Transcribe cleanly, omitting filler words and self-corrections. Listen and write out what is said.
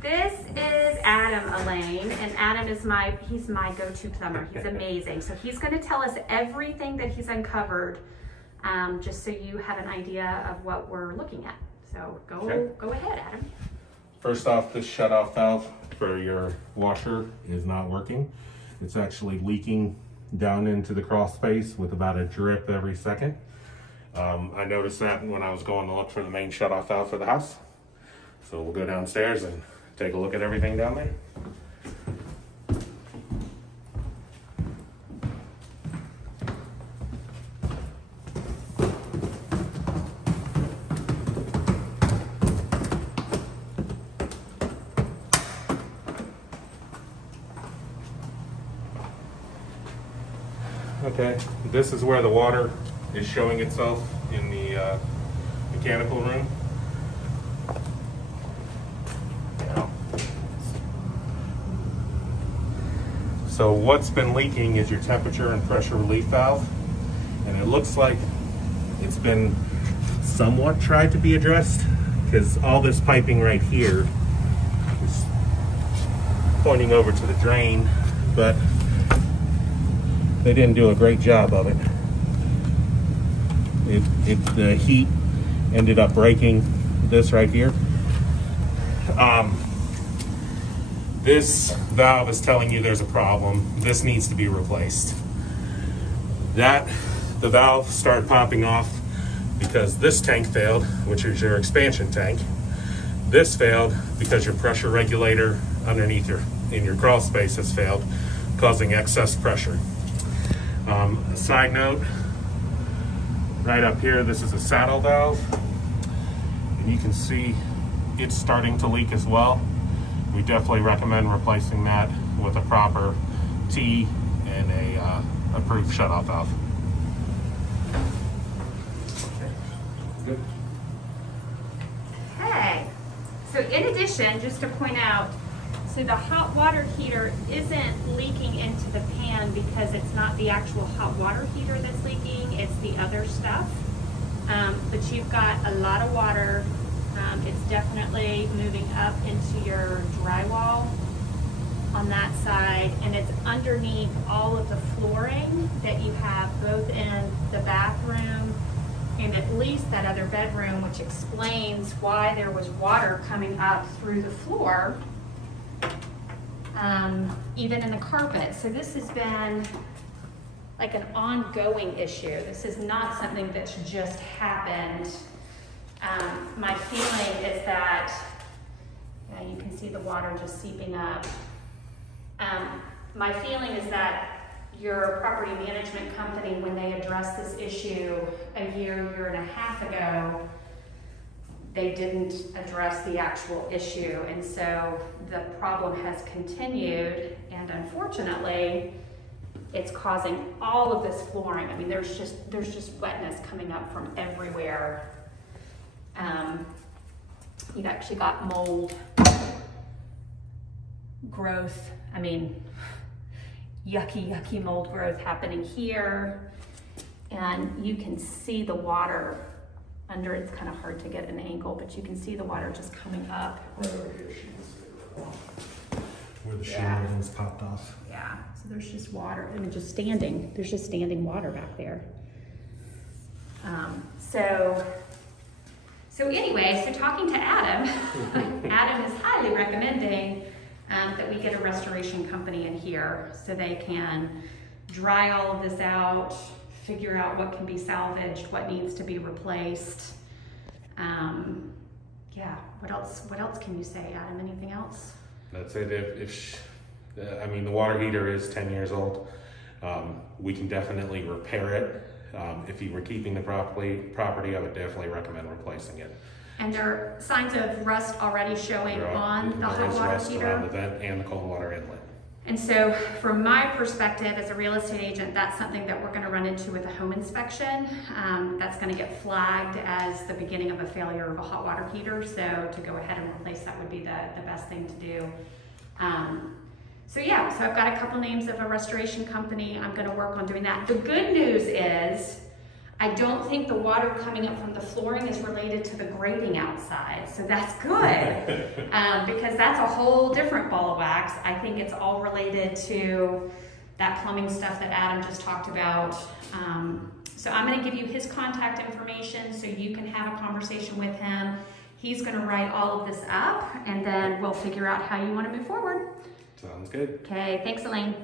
This is Adam Elaine, and Adam is he's my go-to plumber. He's amazing. So he's going to tell us everything that he's uncovered, just so you have an idea of what we're looking at. So go ahead, Adam. First off, this shutoff valve for your washer is not working. It's actually leaking down into the crawl space with about a drip every second. I noticed that when I was going to look for the main shutoff valve for the house. So we'll go downstairs and take a look at everything down there. Okay, this is where the water is showing itself in the mechanical room. So what's been leaking is your temperature and pressure relief valve, and it looks like it's been somewhat tried to be addressed because all this piping right here is pointing over to the drain, but they didn't do a great job of it. The heat ended up breaking this right here. This valve is telling you there's a problem. This needs to be replaced. The valve started popping off because this tank failed, which is your expansion tank. This failed because your pressure regulator underneath in your crawl space has failed, causing excess pressure. A side note, right up here, this is a saddle valve, and you can see it's starting to leak as well. We definitely recommend replacing that with a proper T and a approved shutoff valve. Good. Okay, so in addition, just to point out, so the hot water heater isn't leaking into the pan because it's not the actual hot water heater that's leaking, it's the other stuff. But you've got a lot of water. It's definitely moving up into your drywall on that side, and it's underneath all of the flooring that you have both in the bathroom and at least that other bedroom, which explains why there was water coming up through the floor, even in the carpet. So this has been like an ongoing issue. This is not something that's just happened. My feeling is that, you can see the water just seeping up. My feeling is that your property management company, when they addressed this issue a year and a half ago, they didn't address the actual issue. And so the problem has continued, and unfortunately, it's causing all of this flooring. I mean, there's just wetness coming up from everywhere. You've actually got mold growth. I mean, yucky mold growth happening here. And you can see the water under. It's kind of hard to get an angle, but you can see the water just coming up. Right over here, where the shingles popped off. Yeah, so there's just water. I mean, there's just standing water back there. So anyway, so talking to Adam, Adam is highly recommending that we get a restoration company in here so they can dry all of this out, figure out what can be salvaged, what needs to be replaced. Yeah, what else can you say, Adam? Anything else? That's it. I mean, the water heater is 10 years old. We can definitely repair it. If you were keeping the property, I would definitely recommend replacing it. And there are signs of rust already showing on the hot water heater? Around the vent and the cold water inlet. And so from my perspective as a real estate agent, that's something that we're going to run into with a home inspection. That's going to get flagged as the beginning of a failure of a hot water heater. So to go ahead and replace that would be the best thing to do. So I've got a couple names of a restoration company. I'm going to work on doing that. The good news is I don't think the water coming up from the flooring is related to the grading outside, so that's good. Because that's a whole different ball of wax. I think it's all related to that plumbing stuff that Adam just talked about. So I'm gonna give you his contact information so you can have a conversation with him. He's gonna write all of this up, and then we'll figure out how you wanna move forward. Sounds good. Okay, thanks Elaine.